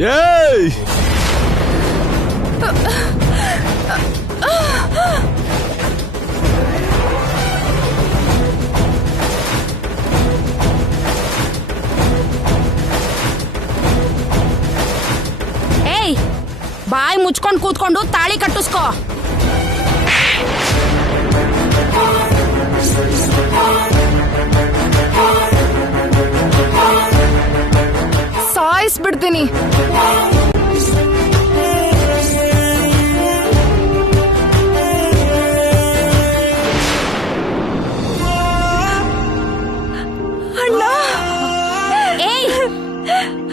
ಏಯ್ ಏಯ್ ಬಾಯಿ ಮುಚ್ಕೊಂಡು ಕೂತ್ಕೊಂಡು ತಾಳಿ ಕಟ್ಟಿಸ್ಕೋ. ಸಾಯಿಸ್ಬಿಡ್ತೀನಿ. ಅಣ್ಣ ಏಯ್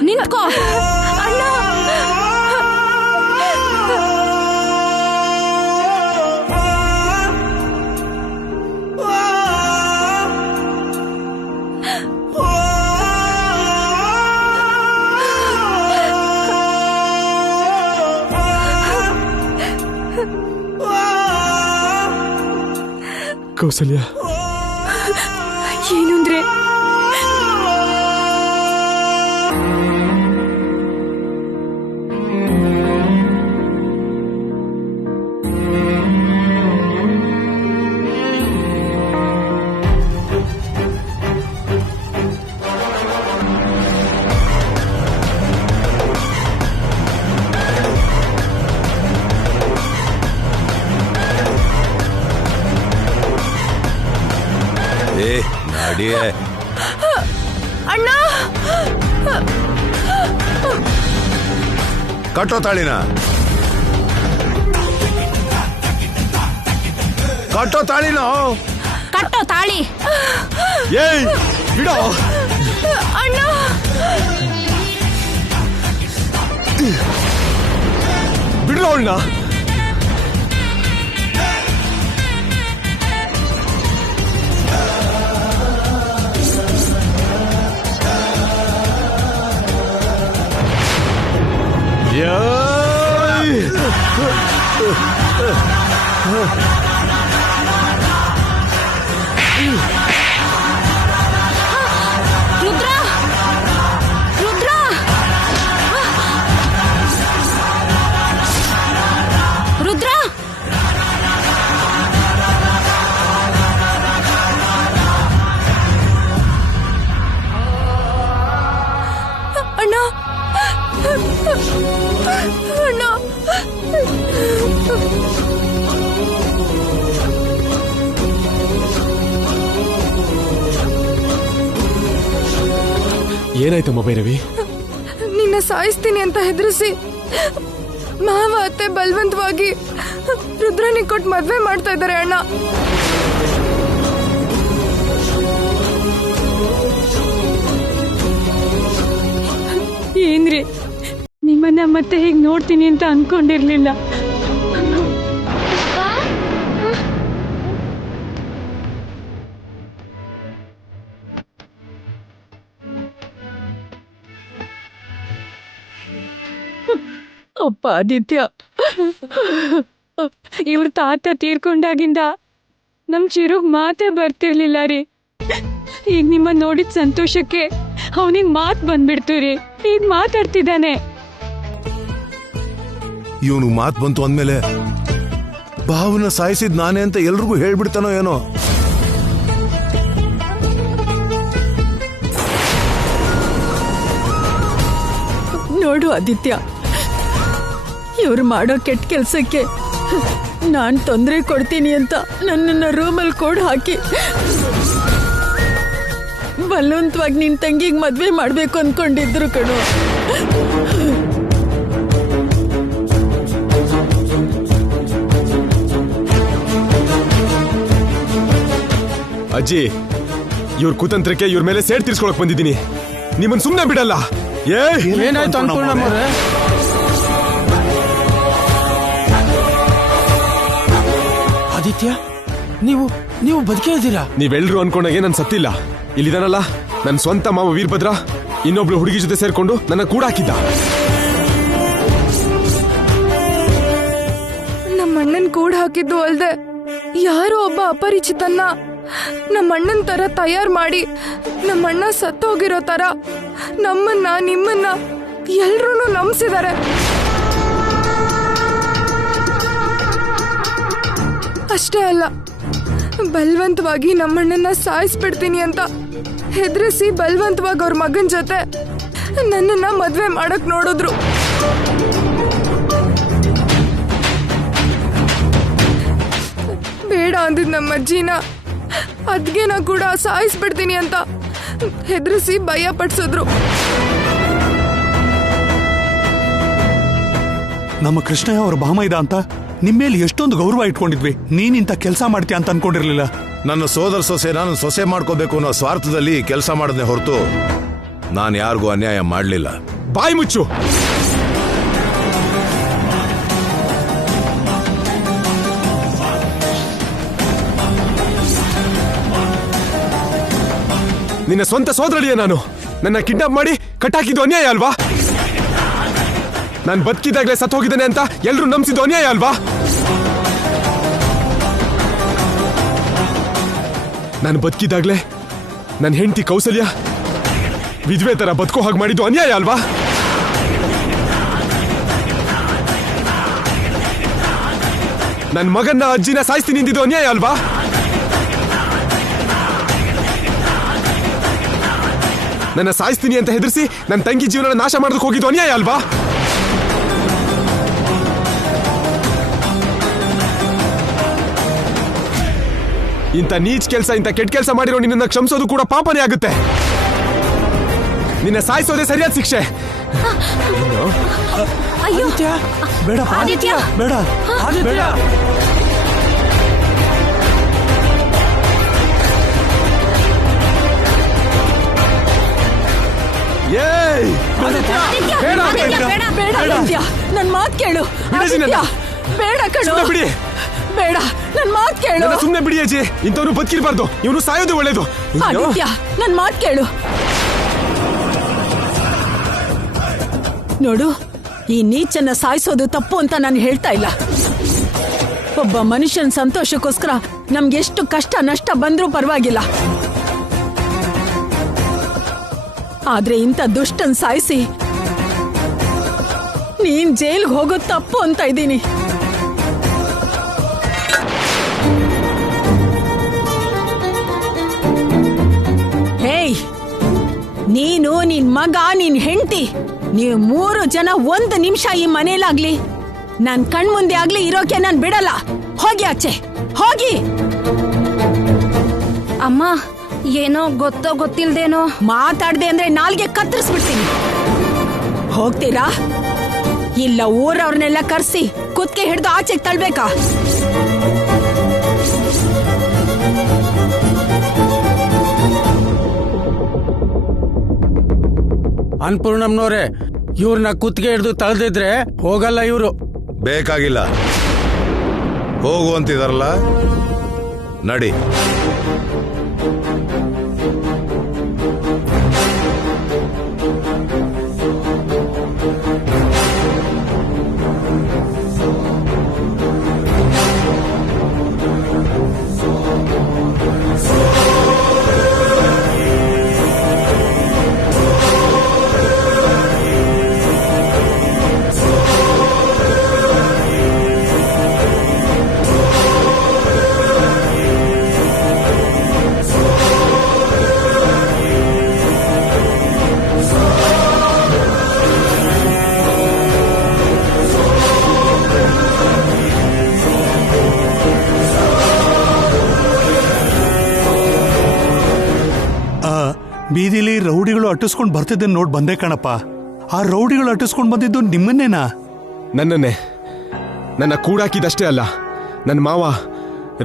ನಿಂತ್ಕೋ. ಅಣ್ಣ ಕೌಸಲ್ಯ, ಏನು ಅಂದ್ರೆ ಅಣ್ಣ ಕಟ್ಟೋ ತಾಳಿನ, ಕಟ್ಟೋ ತಾಳಿನ, ಕಟ್ಟೋ ತಾಳಿ. ಏಯ್ ಬಿಡೋ. ಅಣ್ಣ ಬಿಡ್ರೋ ಅವಳನ್ನ. ರುದ್ರ ರುದ್ರ ರುದ್ರ ಅಣ್ಣ ಅಣ್ಣ ಏನಾಯ್ತಮ್ಮ ಭೈರವಿ? ನಿನ್ನ ಸಾಯಿಸ್ತೀನಿ ಅಂತ ಹೆದರಿಸಿ ಮಾವ ಅತ್ತೆ ಬಲವಂತವಾಗಿ ರುದ್ರನಿಗೆ ಕೊಟ್ಟು ಮದ್ವೆ ಮಾಡ್ತಾ ಇದ್ದಾರೆ ಅಣ್ಣ. ಏನ್ರಿ, ನಿಮ್ಮನ್ನ ಮತ್ತೆ ಹೀಗೆ ನೋಡ್ತೀನಿ ಅಂತ ಅನ್ಕೊಂಡಿರ್ಲಿಲ್ಲ. ಅಪ್ಪ ಆದಿತ್ಯ, ಇವ್ರ ತಾತ ತೀರ್ಕೊಂಡಾಗಿಂದ ನಮ್ ಚಿರುಗ್ ಮಾತೇ ಬರ್ತಿರ್ಲಿಲ್ಲ ರೀ. ಈಗ ನಿಮ್ಮ ನೋಡಿದ ಸಂತೋಷಕ್ಕೆ ಅವನಿಗೆ ಮಾತು ಬಂದ್ಬಿಡ್ತು ರೀ. ಈಗ ಮಾತಾಡ್ತಿದ್ದಾನೆ. ಇವನು ಮಾತ್ ಬಂತು ಅಂದ್ಮೇಲೆ ಭಾವನ ಸಾಯಿಸಿದ್ ನಾನೇ ಅಂತ ಎಲ್ರಿಗೂ ಹೇಳ್ಬಿಡ್ತಾನೋ ಏನೋ. ನೋಡು ಆದಿತ್ಯ, ಇವ್ರು ಮಾಡೋ ಕೆಟ್ಟ ಕೆಲ್ಸಕ್ಕೆ ನಾನ್ ತೊಂದರೆ ಕೊಡ್ತೀನಿ ಅಂತ ನನ್ನನ್ನ ರೂಮಲ್ಲಿ ಕೋಡ್ ಹಾಕಿ ಬಲವಂತವಾಗಿ ನಿನ್ ತಂಗಿಗೆ ಮದ್ವೆ ಮಾಡ್ಬೇಕು ಅನ್ಕೊಂಡಿದ್ರು ಕಣೋ. ಅಜ್ಜಿ, ಇವ್ರ ಕುತಂತ್ರಕ್ಕೆ ಇವ್ರ ಮೇಲೆ ಸೇಡ್ ತೀರ್ಸ್ಕೊಳಕ್ ಬಂದಿದ್ದೀನಿ. ನಿಮ್ಮನ್ ಸುಮ್ನೆ ಬಿಡಲ್ಲ. ಏನಾಯ್ತು ಅನ್ಪೂರ್ಣಮ್ಮವ್ರೆ? ಆದಿತ್ಯ, ನೀವು ಬದುಕೇ ಇದ್ದೀರಾ? ನೀವೆಲ್ರು ಅನ್ಕೊಂಡಾಗೆ ನನ್ ಸತ್ತಿಲ್ಲ. ಇಲ್ಲಿದಾನಲ್ಲ ನನ್ ಸ್ವಂತ ಮಾವ ವೀರಭದ್ರ ಇನ್ನೊಬ್ಳು ಹುಡುಗಿ ಜೊತೆ ಸೇರ್ಕೊಂಡು ನನ್ನ ಕೂಡ ಹಾಕಿದ್ದ. ನಮ್ಮಣ್ಣನ್ ಕೂಡ ಹಾಕಿದ್ದು ಅಲ್ದೆ ಯಾರೋ ಒಬ್ಬ ಅಪರಿಚಿತನ್ನ ನಮ್ಮಣ್ಣನ್ ತರ ತಯಾರು ಮಾಡಿ ನಮ್ಮಣ್ಣ ಸತ್ತೋಗಿರೋ ತರ ನಮ್ಮನ್ನ ನಿಮ್ಮನ್ನ ಎಲ್ರೂ ನಂಬಿಸಿದ್ದಾರೆ. ಅಷ್ಟೇ ಅಲ್ಲ, ಬಲವಂತವಾಗಿ ನಮ್ಮಣ್ಣನ ಸಾಯಿಸ್ಬಿಡ್ತೀನಿ ಅಂತ ಹೆದರಿಸಿ ಬಲವಂತವಾಗಿ ಅವ್ರ ಮಗನ ಜೊತೆ ನನ್ನನ್ನ ಮದ್ವೆ ಮಾಡಕ್ ನೋಡಿದ್ರು. ಬೇಡ ಅಂದಿದ್ ನಮ್ಮ ಅಜ್ಜಿನ ಅದ್ಗೆನ ಕೂಡ ಸಾಯಿಸ್ಬಿಡ್ತೀನಿ ಅಂತ ಹೆದರಿಸಿ ಭಯ ಪಡಿಸಿದ್ರು. ನಮ್ಮ ಕೃಷ್ಣಯ್ಯ ಅವ್ರ ಭಾಮ ಇದ ಅಂತ ನಿಮ್ಮೇಲೆ ಎಷ್ಟೊಂದು ಗೌರವ ಇಟ್ಕೊಂಡಿದ್ವಿ. ನೀನಿಂತ ಕೆಲಸ ಮಾಡ್ತೀಯ ಅಂತ ಅನ್ಕೊಂಡಿರ್ಲಿಲ್ಲ. ನನ್ನ ಸೋದರ ಸೊಸೆ ನಾನು ಸೊಸೆ ಮಾಡ್ಕೋಬೇಕು ಅನ್ನೋ ಸ್ವಾರ್ಥದಲ್ಲಿ ಕೆಲಸ ಮಾಡದೆ ಹೊರತು ನಾನು ಯಾರಿಗೂ ಅನ್ಯಾಯ ಮಾಡಲಿಲ್ಲ. ಬಾಯಿ ಮುಚ್ಚು. ನಿನ್ನ ಸ್ವಂತ ಸೋದರಳಿಯ ನಾನು ನನ್ನ ಕಿಡ್ನಾಪ್ ಮಾಡಿ ಕಟ್ಟಾಕಿದ್ದು ಅನ್ಯಾಯ ಅಲ್ವಾ? ನಾನು ಬದುಕಿದಾಗಲೇ ಸತ್ತು ಹೋಗಿದ್ದಾನೆ ಅಂತ ಎಲ್ಲರೂ ನಂಬಿಸಿದ್ದು ಅನ್ಯಾಯ ಅಲ್ವಾ? ನಾನು ಬದುಕಿದಾಗಲೇ ನನ್ನ ಹೆಂಡತಿ ಕೌಸಲ್ಯ ವಿಧವೆ ತರ ಬದುಕೋ ಹಾಗೆ ಮಾಡಿದ್ದು ಅನ್ಯಾಯ ಅಲ್ವಾ? ನನ್ನ ಮಗನ್ನ ಅಜ್ಜಿನ ಸಾಯಿಸ್ತೀನಿ ಅಂದಿದ್ದು ಅನ್ಯಾಯ ಅಲ್ವಾ? ನನ್ನ ಸಾಯಿಸ್ತೀನಿ ಅಂತ ಹೆದರಿಸಿ ನನ್ನ ತಂಗಿ ಜೀವನ ನಾಶ ಮಾಡೋದಕ್ಕೆ ಹೋಗಿದ್ದು ಅನ್ಯಾಯ ಅಲ್ವಾ? ಇಂಥ ನೀಚ್ ಕೆಲಸ, ಇಂಥ ಕೆಟ್ಟ ಕೆಲಸ ಮಾಡಿರೋ ನಿನ್ನ ಕ್ಷಮಿಸೋದು ಕೂಡ ಪಾಪನೇ ಆಗುತ್ತೆ. ನಿನ್ನ ಸಾಯಿಸೋದೇ ಸರಿಯಾದ ಶಿಕ್ಷೆ. ಅಯ್ಯೋ ಬೇಡ ಆದಿತ್ಯ, ಬೇಡ ಬೇಡ. ಏಯ್! ಆದಿತ್ಯ, ಬೇಡ, ಆದಿತ್ಯ, ಬೇಡ. ಬೇಡ, ಬೇಡ ಆದಿತ್ಯ, ನನ್ ಮಾತ್ ಕೇಳು. ಬಿಡಿಸಿ ನನ್ನ. ಆದಿತ್ಯ, ಬೇಡ ಕಣೋ. ಸುಮ್ನೆ ಬಿಡಿ. ಬೇಡ, ನನ್ ಮಾತ್ ಕೇಳು. ನನ್ನ ಸುಮ್ನೆ ಬಿಡಿ ಅಜ್ಜಿ. ಇಂಥವ್ನು ಬದುಕಿರ್ಬಾರ್ದು. ಇವನು ಸಾಯೋದು ಒಳ್ಳೇದು. ಆದಿತ್ಯ, ನನ್ ಮಾತ್ ಕೇಳು. ನೋಡು, ಈ ನೀಚನ್ನ ಸಾಯಿಸೋದು ತಪ್ಪು ಅಂತ ನಾನು ಹೇಳ್ತಾ ಇಲ್ಲ. ಒಬ್ಬ ಮನುಷ್ಯನ ಸಂತೋಷಕ್ಕೋಸ್ಕರ ನಮ್ಗೆಷ್ಟು ಕಷ್ಟ ನಷ್ಟ ಬಂದ್ರೂ ಪರವಾಗಿಲ್ಲ. ಆದ್ರೆ ಇಂಥ ದುಷ್ಟನ್ ಸಾಯಿಸಿ ನೀನ್ ಜೈಲ್ಗೆ ಹೋಗೋದು ತಪ್ಪು ಅಂತ ಇದ್ದೀನಿ. ಹೇಯ್, ನೀನು, ನಿನ್ ಮಗ, ನಿನ್ ಹೆಂಡತಿ, ನೀವು 3 ಜನ 1 ನಿಮಿಷ ಈ ಮನೇಲಾಗ್ಲಿ ನನ್ ಕಣ್ಮುಂದೆ ಆಗ್ಲಿ ಇರೋಕೆ ನಾನ್ ಬಿಡಲ್ಲ. ಹೋಗಿ ಆಚೆ ಹೋಗಿ. ಅಮ್ಮ, ಏನೋ ಗೊತ್ತೋ ಗೊತ್ತಿಲ್ದೇನೋ ಮಾತಾಡ್ದೆ ಅಂದ್ರೆ ನಾಲ್ಗೆ ಕತ್ತರಿಸ್ಬಿಡ್ತೀನಿ. ಹೋಗ್ತೀರಾ ಇಲ್ಲ ಊರವ್ರನ್ನೆಲ್ಲ ಕರ್ಸಿ ಕುತ್ಕೆ ಹಿಡ್ದು ಆಚೆಗೆ ತಳ್ಬೇಕಾ? ಅನ್ಪೂರ್ಣಮ್ನವ್ರೆ, ಇವ್ರನ್ನ ಕುತ್ತಿಗೆ ಹಿಡಿದು ತಳ್ದಿದ್ರೆ ಹೋಗಲ್ಲ ಇವರು. ಬೇಕಾಗಿಲ್ಲ, ಹೋಗು ಅಂತಿದಾರಲ್ಲ, ನಡಿ. ಬೀದಿಲಿ ರೌಡಿಗಳು ಅಟ್ಟಿಸ್ಕೊಂಡು ಬರ್ತಿದ್ದ ನೋಡ್ ಬಂದೆ ಕಣಪ್ಪ. ಆ ರೌಡಿಗಳು ಅಟ್ಟಿಸ್ಕೊಂಡು ಬಂದಿದ್ದು ನಿಮ್ಮನ್ನೇನಾ? ನನ್ನನ್ನೇ. ನನ್ನ ಕೂಡಾಕಿದಷ್ಟೇ ಅಲ್ಲ, ನನ್ನ ಮಾವ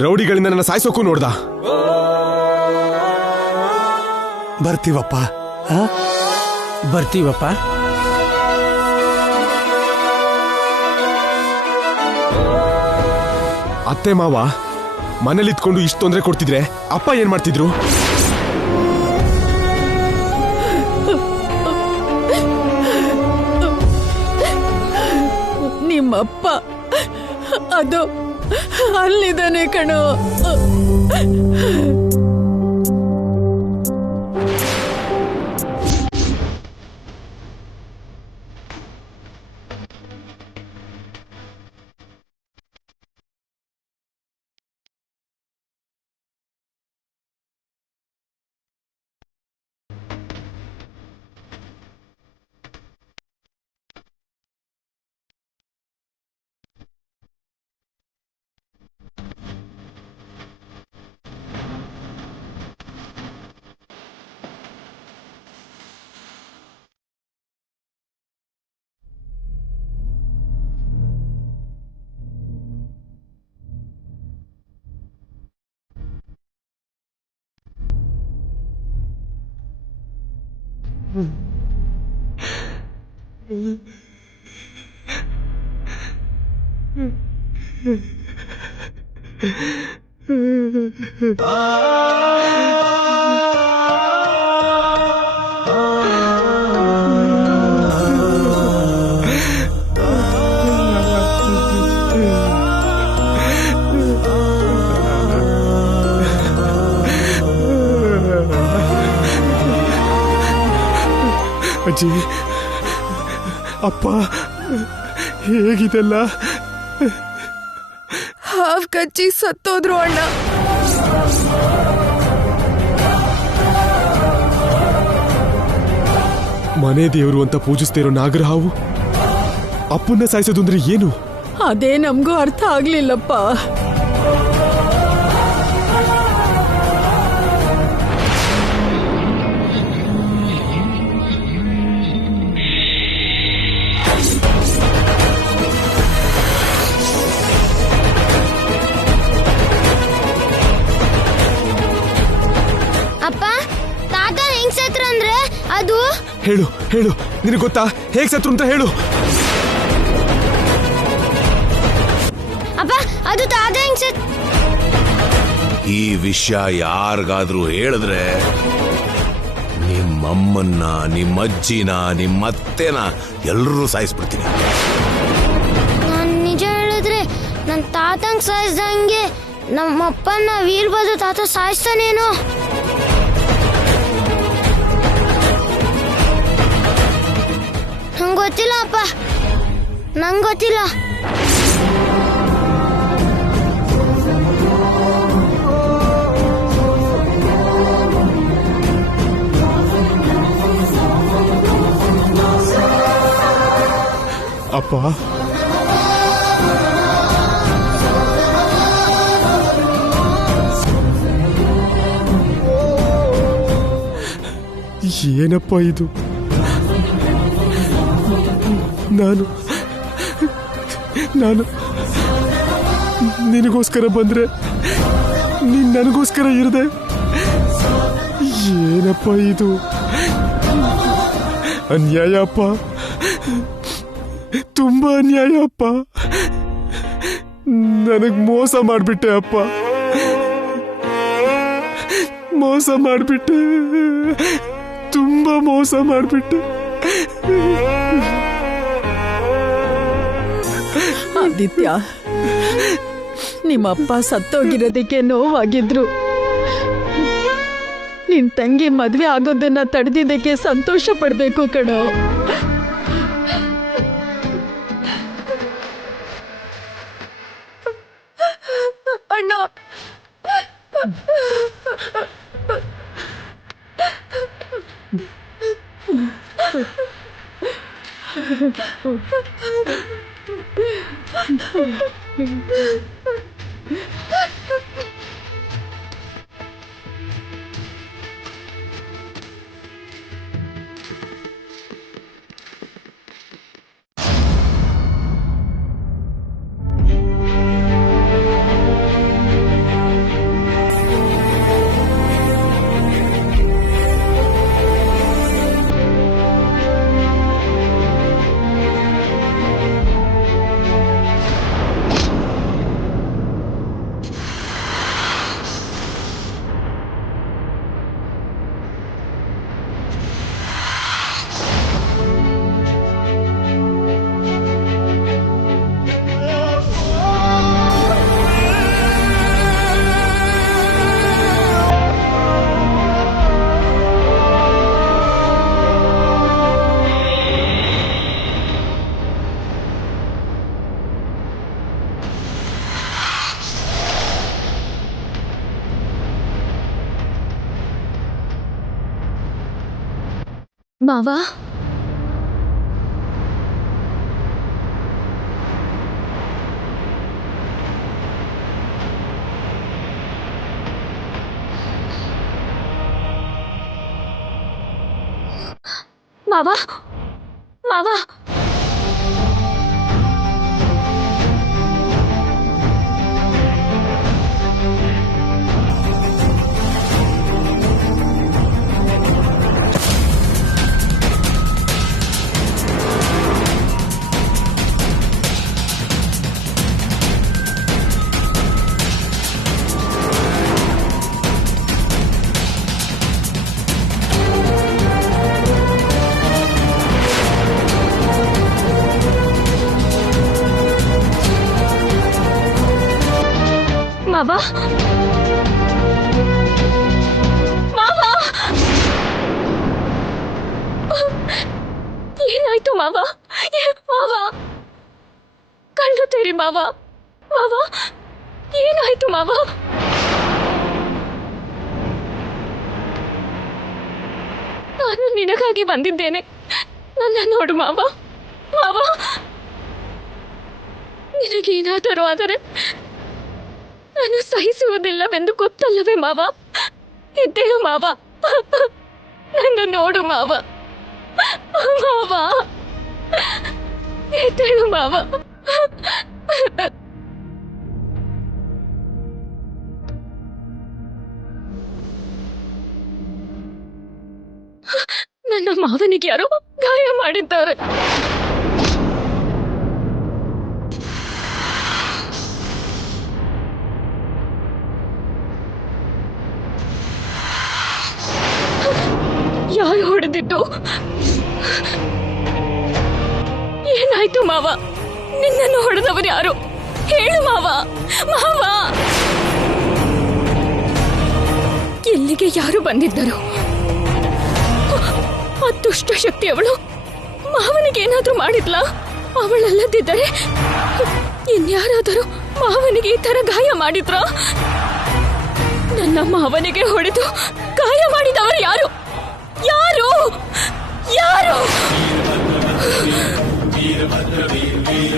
ರೌಡಿಗಳಿಂದ ನನ್ನ ಸಾಯಿಸೋಕು ನೋಡ್ದ. ಬರ್ತೀವಪ್ಪ, ಬರ್ತೀವಪ್ಪ. ಅತ್ತೆ ಮಾವ ಮನೇಲಿದ್ಕೊಂಡು ಇಷ್ಟು ತೊಂದರೆ ಕೊಡ್ತಿದ್ರೆ ಅಪ್ಪ ಏನ್ ಮಾಡ್ತಿದ್ರು? ನಿಮ್ಮಪ್ಪ ಅದು ಅಲ್ಲಿದ್ದಾನೆ ಕಣೋ. ಅಜ್ಜಿ, ಅಪ್ಪ, ಹೇಗಿದೆಲ್ಲ? ಹಾವ್ ಕಚ್ಚಿ ಸತ್ತೋದ್ರು ಅಣ್ಣ. ಮನೆ ದೇವರು ಅಂತ ಪೂಜಿಸ್ತಾ ಇರೋ ನಾಗರಹಾವು ಅಪ್ಪನ್ನ ಸಾಯಿಸೋದು ಅಂದ್ರೆ ಏನು? ಅದೇ ನಮಗೂ ಅರ್ಥ ಆಗ್ಲಿಲ್ಲಪ್ಪ. ಅಪ್ಪ, ತಾತ ಹೆಂಗ್ ಸತ್ರು ಅಂದ್ರೆ ಅದು ಹೇಳು ಹೇಳು, ನಿನಗೆ ಗೊತ್ತಾ ಹೇಗ್ ಸತ್ರು ಅಂತ ಹೇಳು. ಅಪ್ಪ, ಅದು ತಾತ ಹೆಂಗ್ ಸತ್ ಈ ವಿಷಯ ಯಾರಿಗಾದ್ರೂ ಹೇಳಿದ್ರೆ ನಿಮ್ಮಮ್ಮನ್ನ, ನಿಮ್ಮಜ್ಜಿನ, ನಿಮ್ಮತ್ತೆನ ಎಲ್ಲರೂ ಸಾಯಿಸ್ಬಿಡ್ತೀನಿ. ನಾನ್ ನಿಜ ಹೇಳಿದ್ರೆ ನನ್ ತಾತಂಗ್ ಸಾಯಿಸ್ದಂಗೆ ನಮ್ಮಪ್ಪನ ವೀರಭದ್ರ ತಾತ ಸಾಯಿಸ್ತಾನೇನೋ. ನಂಗೆ ಗೊತ್ತಿಲ್ಲ ಅಪ್ಪ, ನಂಗೆ ಗೊತ್ತಿಲ್ಲ. ಅಪ್ಪ, ಏನಪ್ಪ ಇದು? ನಾನು ನಿನಗೋಸ್ಕರ ಬಂದ್ರೆ ನೀನ್ ನನಗೋಸ್ಕರ ಇರದೆ. ಏನಪ್ಪ ಇದು? ಅನ್ಯಾಯ ಅಪ್ಪ, ತುಂಬಾ ಅನ್ಯಾಯ ಅಪ್ಪ. ನನಗ್ ಮೋಸ ಮಾಡ್ಬಿಟ್ಟೆ ಅಪ್ಪ, ಮೋಸ ಮಾಡ್ಬಿಟ್ಟೆ, ತುಂಬಾ ಮೋಸ ಮಾಡ್ಬಿಟ್ಟೆ. ಆದಿತ್ಯ, ನಿಮ್ಮಪ್ಪ ಸತ್ತೋಗಿರೋದಕ್ಕೆ ನೋವಾಗಿದ್ರು. ನಿನ್ ತಂಗಿ ಮದ್ವೆ ಆಗೋದನ್ನ ತಡೆದಿದ್ದಕ್ಕೆ ಸಂತೋಷ ಪಡ್ಬೇಕು ಕಣೋ. ಅಣ್ಣ, ಮಾವ, ಮಾವ, ಮಾವ, ಮಾವ ಮಾವ ಏನಾಯ್ತು ಮಾವ ಮಾವ ಕಣ್ಣು ತೆರಿ ಮಾವ ಮಾವ ಏನಾಯ್ತು ಮಾವ ನಾನು ನಿನಗಾಗಿ ಬಂದಿದ್ದೇನೆ ನನ್ನ ನೋಡು ಮಾವ ಮಾವ ನಿನಗೇನಾದರೂ ಆದರೆ ನಾನು ಸಹಿಸುವುದಿಲ್ಲವೆಂದು ಗೊತ್ತಲ್ಲವೇ ಮಾವ ಎದ್ದೇಳು ಮಾವ ನನ್ನ ನೋಡು ಮಾವ ಮಾವ ಎದ್ದೇಳು ಮಾವ ನನ್ನ ಮಾವನಿಗೆ ಯಾರೋ ಗಾಯ ಮಾಡಿದ್ದಾರೆ ಯಾರು ಹೊಡೆದಿದ್ದು ಏನಾಯ್ತು ಮಾವ ನಿನ್ನನ್ನು ಹೊಡೆದವರು ಯಾರು ಹೇಳು ಮಾವ ಮಾವ ಇಲ್ಲಿಗೆ ಯಾರು ಬಂದಿದ್ದರು ಆ ದುಷ್ಟ ಶಕ್ತಿ ಅವಳು ಮಾವನಿಗೆ ಏನಾದ್ರೂ ಮಾಡಿದ್ಲ ಅವಳಲ್ಲದಿದ್ದರೆ ಇನ್ಯಾರಾದರೂ ಮಾವನಿಗೆ ಈ ತರ ಗಾಯ ಮಾಡಿದ್ರ ನನ್ನ ಮಾವನಿಗೆ ಹೊಡೆದು ಗಾಯ ಮಾಡಿದವರು ಯಾರು ಯಾರು ಯಾರು ವೀರಭದ್ರ ವೀರ